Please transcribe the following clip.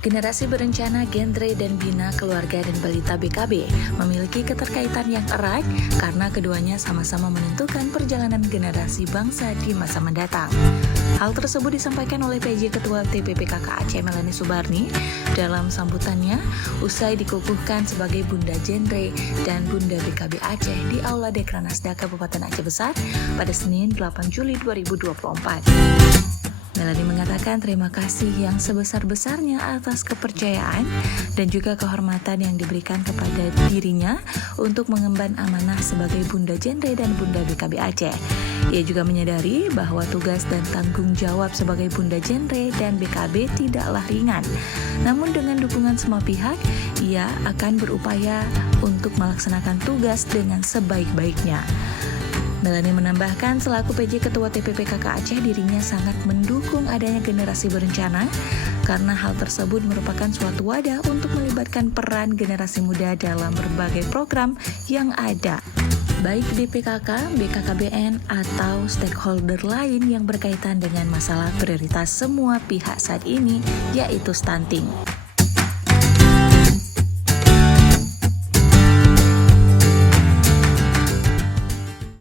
Generasi berencana, genre dan bina keluarga dan balita BKB memiliki keterkaitan yang erat karena keduanya sama-sama menentukan perjalanan generasi bangsa di masa mendatang. Hal tersebut disampaikan oleh PJ Ketua TPPKK Aceh Melanie Subarni dalam sambutannya usai dikukuhkan sebagai Bunda Genre dan Bunda BKB Aceh di Aula Dekranasda Kabupaten Aceh Besar pada Senin 8 Juli 2024. Melanie mengatakan terima kasih yang sebesar-besarnya atas kepercayaan dan juga kehormatan yang diberikan kepada dirinya untuk mengemban amanah sebagai Bunda Genre dan Bunda BKB Aceh. Ia juga menyadari bahwa tugas dan tanggung jawab sebagai Bunda Genre dan BKB tidaklah ringan. Namun dengan dukungan semua pihak, ia akan berupaya untuk melaksanakan tugas dengan sebaik-baiknya. Melanie menambahkan selaku PJ Ketua TPPKK Aceh dirinya sangat mendukung adanya generasi berencana karena hal tersebut merupakan suatu wadah untuk melibatkan peran generasi muda dalam berbagai program yang ada, baik di PKK, BKKBN, atau stakeholder lain yang berkaitan dengan masalah prioritas semua pihak saat ini, yaitu stunting.